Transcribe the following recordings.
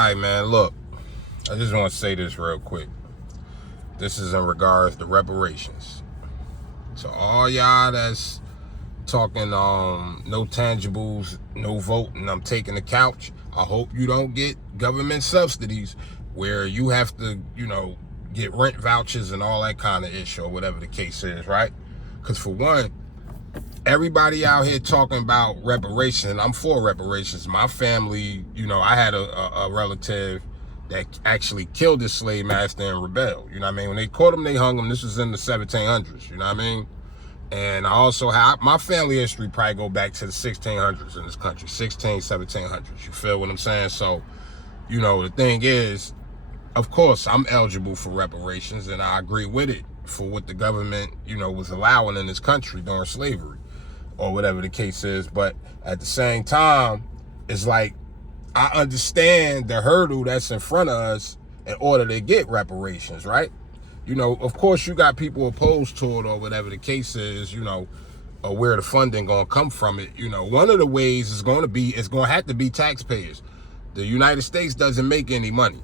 right, man, look, I just want to say this real quick. This is in regards to reparations. So all y'all that's talking no tangibles, no vote, and I'm taking the couch, I hope you don't get government subsidies where you have to, get rent vouchers and all that kind of issue or whatever the case is, right? Because for one, everybody out here talking about reparations, and I'm for reparations. My family, I had a relative that actually killed his slave master and rebelled. You know what I mean? When they caught him, they hung him. This was in the 1700s. You know what I mean? And I also have, my family history probably go back to the 1600s in this country, 1700s. You feel what I'm saying? So, the thing is, of course, I'm eligible for reparations, and I agree with it for what the government, was allowing in this country during slavery or whatever the case is. But at the same time, it's like, I understand the hurdle that's in front of us in order to get reparations, right? Of course, you got people opposed to it or whatever the case is, or where the funding going to come from it. One of the ways is going to have to be taxpayers. The United States doesn't make any money.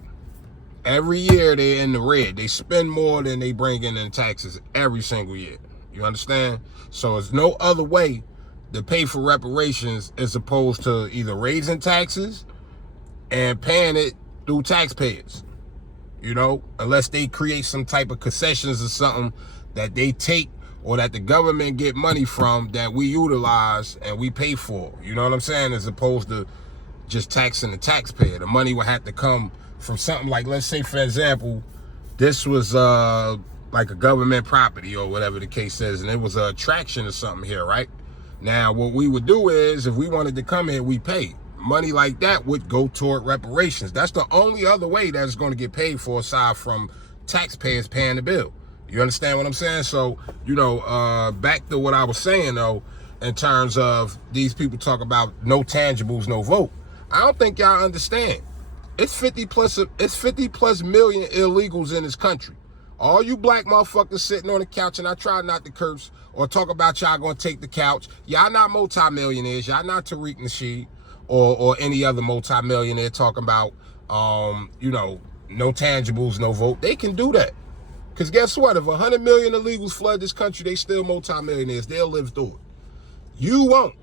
Every year they're in the red. They spend more than they bring in taxes every single year. You understand? So there's no other way to pay for reparations as opposed to either raising taxes and paying it through taxpayers. Unless they create some type of concessions or something that they take or that the government get money from that we utilize and we pay for. You know what I'm saying? As opposed to just taxing the taxpayer. The money would have to come from something like, let's say, for example, this was like a government property or whatever the case is, and it was an attraction or something here, right? Now, what we would do is, if we wanted to come here, we pay. Money like that would go toward reparations. That's the only other way that's going to get paid for aside from taxpayers paying the bill. You understand what I'm saying? So, back to what I was saying, though, in terms of these people talk about no tangibles, no vote. I don't think y'all understand. It's 50 plus million illegals in this country. All you black motherfuckers sitting on the couch, and I try not to curse or talk about y'all gonna take the couch. Y'all not multimillionaires. Y'all not Tariq Nasheed or any other multimillionaire talking about, no tangibles, no vote. They can do that. Because guess what? If 100 million illegals flood this country, they still multimillionaires. They'll live through it. You won't.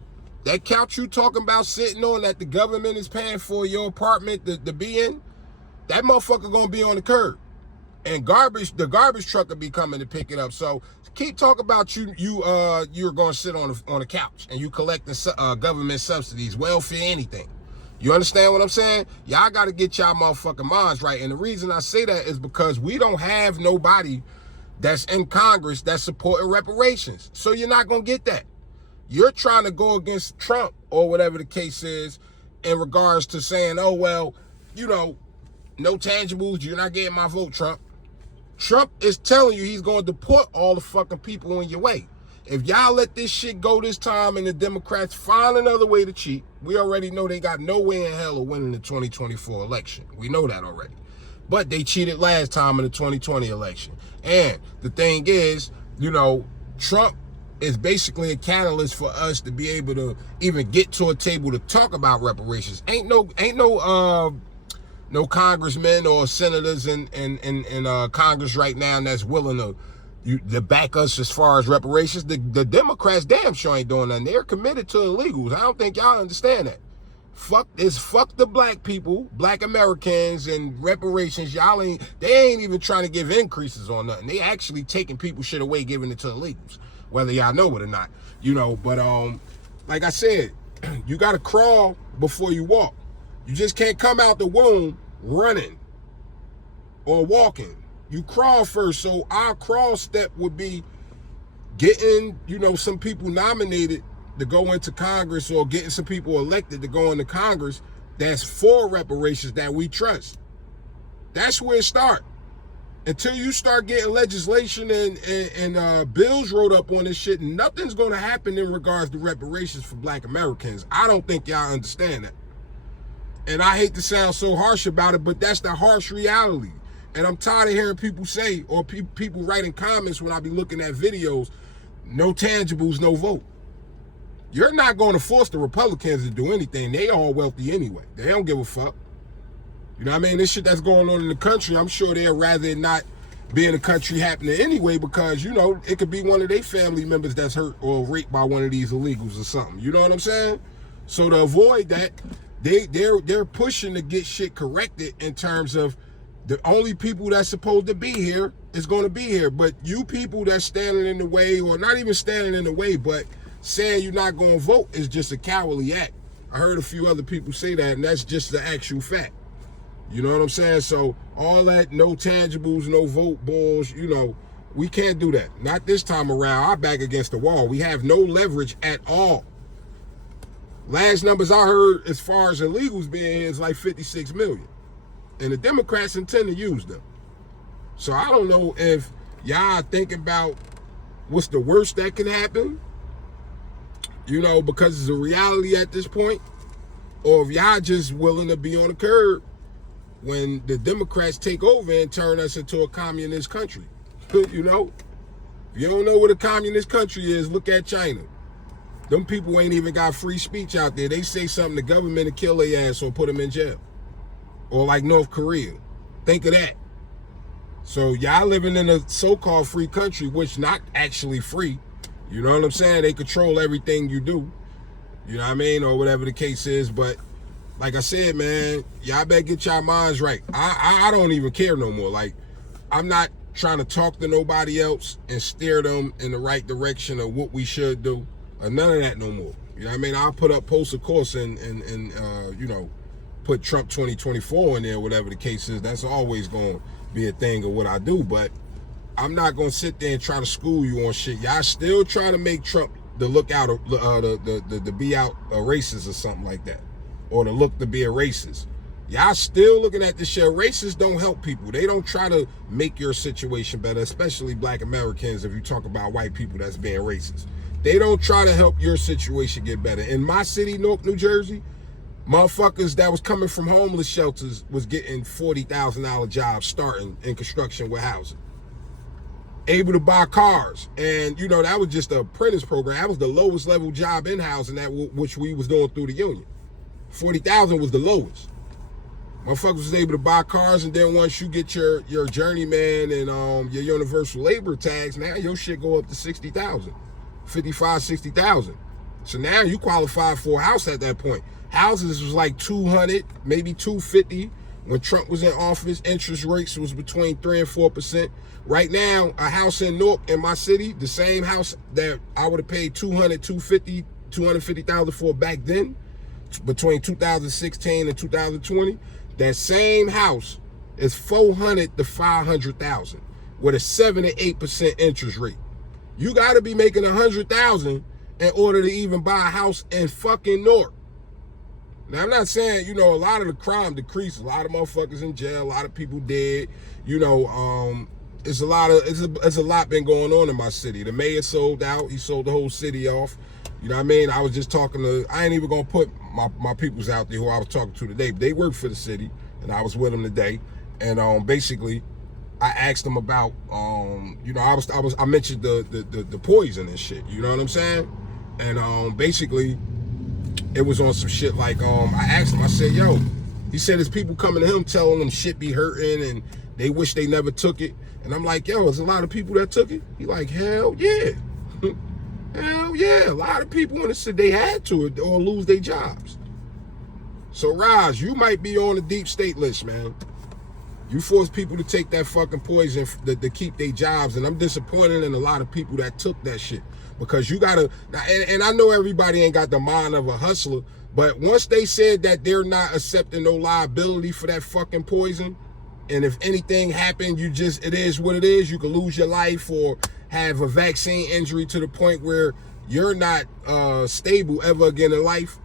That couch you talking about sitting on that the government is paying for your apartment to be in, that motherfucker gonna be on the curb. And the garbage truck will be coming to pick it up. So keep talking about you're gonna sit on the couch and you collect the government subsidies, welfare, anything. You understand what I'm saying? Y'all gotta get y'all motherfucking minds right. And the reason I say that is because we don't have nobody that's in Congress that's supporting reparations. So you're not gonna get that. You're trying to go against Trump or whatever the case is in regards to saying, oh, well, no tangibles, you're not getting my vote, Trump. Trump is telling you he's going to deport all the fucking people in your way. If y'all let this shit go this time and the Democrats find another way to cheat, we already know they got no way in hell of winning the 2024 election. We know that already. But they cheated last time in the 2020 election. And the thing is, Trump is basically a catalyst for us to be able to even get to a table to talk about reparations. Ain't no congressmen or senators in Congress right now that's willing to back us as far as reparations. The Democrats damn sure ain't doing nothing. They're committed to illegals. I don't think y'all understand that. Fuck the black people, black Americans, and reparations. They ain't even trying to give increases on nothing. They actually taking people's shit away, giving it to illegals, whether y'all know it or not. But like I said, you gotta crawl before you walk. You just can't come out the womb running or walking. You crawl first. So our crawl step would be getting, some people nominated to go into Congress or getting some people elected to go into Congress that's for reparations that we trust. That's where it starts. Until you start getting legislation and bills wrote up on this shit, nothing's going to happen in regards to reparations for black Americans. I don't think y'all understand that. And I hate to sound so harsh about it, but that's the harsh reality. And I'm tired of hearing people say, or people writing comments when I be looking at videos, no tangibles, no vote. You're not going to force the Republicans to do anything. They all wealthy anyway. They don't give a fuck. You know what I mean? This shit that's going on in the country, I'm sure they'd rather it not be in the country happening anyway, because, you know, it could be one of their family members that's hurt or raped by one of these illegals or something. You know what I'm saying? So to avoid that, they're pushing to get shit corrected in terms of the only people that's supposed to be here is going to be here. But you people that's standing in the way, or not even standing in the way, but saying you're not going to vote is just a cowardly act. I heard a few other people say that, and that's just the actual fact. You know what I'm saying? So all that no tangibles, no vote balls, you know, we can't do that. Not this time around. Our back against the wall. We have no leverage at all. Last numbers I heard as far as illegals being here is like 56 million. And the Democrats intend to use them. So I don't know if y'all thinking about what's the worst that can happen, you know, because it's a reality at this point, or if y'all just willing to be on the curb when the Democrats take over and turn us into a communist country. You know? If you don't know what a communist country is, look at China. Them people ain't even got free speech out there. They say something, the government will kill their ass or put them in jail. Or like North Korea. Think of that. So y'all living in a so-called free country, which not actually free. You know what I'm saying? They control everything you do. You know what I mean? Or whatever the case is. But like I said, man, y'all better get y'all minds right. I don't even care no more. Like, I'm not trying to talk to nobody else and steer them in the right direction of what we should do. Or none of that no more. You know what I mean? I'll put up posts, of course, and you know, put Trump 2024 in there, whatever the case is. That's always going to be a thing of what I do. But I'm not going to sit there and try to school you on shit. Y'all still trying to make Trump the look out, the be out racist or something like that. Or to look to be a racist. Y'all still looking at this shit. Racists don't help people. They don't try to make your situation better, especially black Americans if you talk about white people that's being racist. They don't try to help your situation get better. In my city, Newark, New Jersey, motherfuckers that was coming from homeless shelters was getting $40,000 jobs starting in construction with housing. Able to buy cars. And, you know, that was just an apprentice program. That was the lowest level job in housing, that which we was doing through the union. 40,000 was the lowest. Motherfuckers was able to buy cars, and then once you get your journeyman and your universal labor tax, now your shit go up to 60,000, 55, 60,000. So now you qualify for a house at that point. Houses was like 200, maybe 250 when Trump was in office. Interest rates was between 3% and 4%. Right now, a house in Newark, in my city, the same house that I would have paid 250,000 for back then, between 2016 and 2020, that same house is 400 to 500,000 with a 7 to 8% interest rate. You got to be making 100,000 in order to even buy a house in fucking Newark. Now, I'm not saying, you know, a lot of the crime decreased, a lot of motherfuckers in jail, a lot of people dead. You know, it's a lot been going on in my city. The mayor sold out. He sold the whole city off. You know what I mean? I was just talking to, I ain't even gonna put my peoples out there who I was talking to today. They work for the city, and I was with them today. And basically, I asked them about, you know, I mentioned the poison and shit. You know what I'm saying? And basically, it was on some shit like, I asked him, I said, yo, he said there's people coming to him telling them shit be hurting and they wish they never took it. And I'm like, yo, there's a lot of people that took it? He like, hell yeah. Hell yeah, a lot of people in the city, they had to or lose their jobs. So Raj, you might be on the deep state list, man. You force people to take that fucking poison to keep their jobs, and I'm disappointed in a lot of people that took that shit. Because you gotta, and I know everybody ain't got the mind of a hustler, but once they said that they're not accepting no liability for that fucking poison, and if anything happened, it is what it is. You could lose your life or have a vaccine injury to the point where you're not stable ever again in life.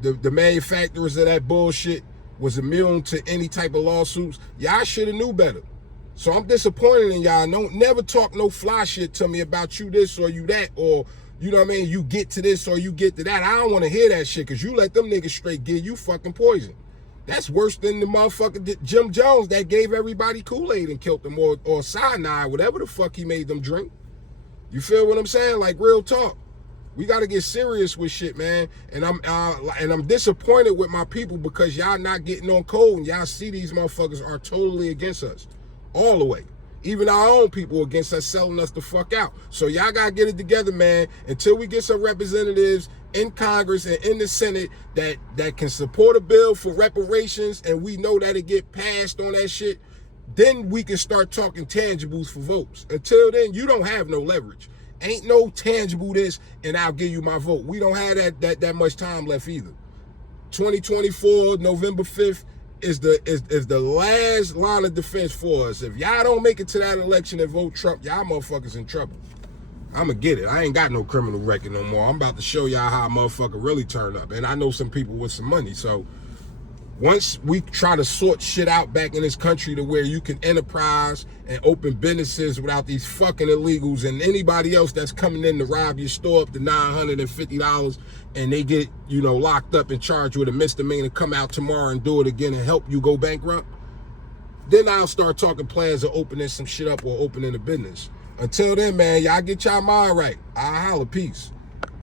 The manufacturers of that bullshit was immune to any type of lawsuits. Y'all should have knew better. So I'm disappointed in y'all. Never talk no fly shit to me about you this or you that, or you know what I mean, you get to this or you get to that. I don't want to hear that shit, because you let them niggas straight give you fucking poison. That's worse than the motherfucker Jim Jones that gave everybody Kool-Aid and killed them, or cyanide, whatever the fuck he made them drink. You feel what I'm saying? Like, real talk. We got to get serious with shit, man. And I'm disappointed with my people because y'all not getting on code and y'all see these motherfuckers are totally against us. All the way. Even our own people against us, selling us the fuck out. So y'all got to get it together, man. Until we get some representatives in Congress and in the Senate that can support a bill for reparations and we know that it get passed on that shit, then we can start talking tangibles for votes. Until then, you don't have no leverage. Ain't no tangible this and I'll give you my vote. We don't have that much time left either. 2024, November 5th is the last line of defense for us. If y'all don't make it to that election and vote Trump, y'all motherfuckers in trouble. I'ma get it. I ain't got no criminal record no more. I'm about to show y'all how a motherfucker really turn up. And I know some people with some money, so once we try to sort shit out back in this country to where you can enterprise and open businesses without these fucking illegals and anybody else that's coming in to rob your store up to $950 and they get, locked up and charged with a misdemeanor, come out tomorrow and do it again and help you go bankrupt, then I'll start talking plans of opening some shit up or opening a business. Until then, man, y'all get y'all mind right. I'll holler. Peace.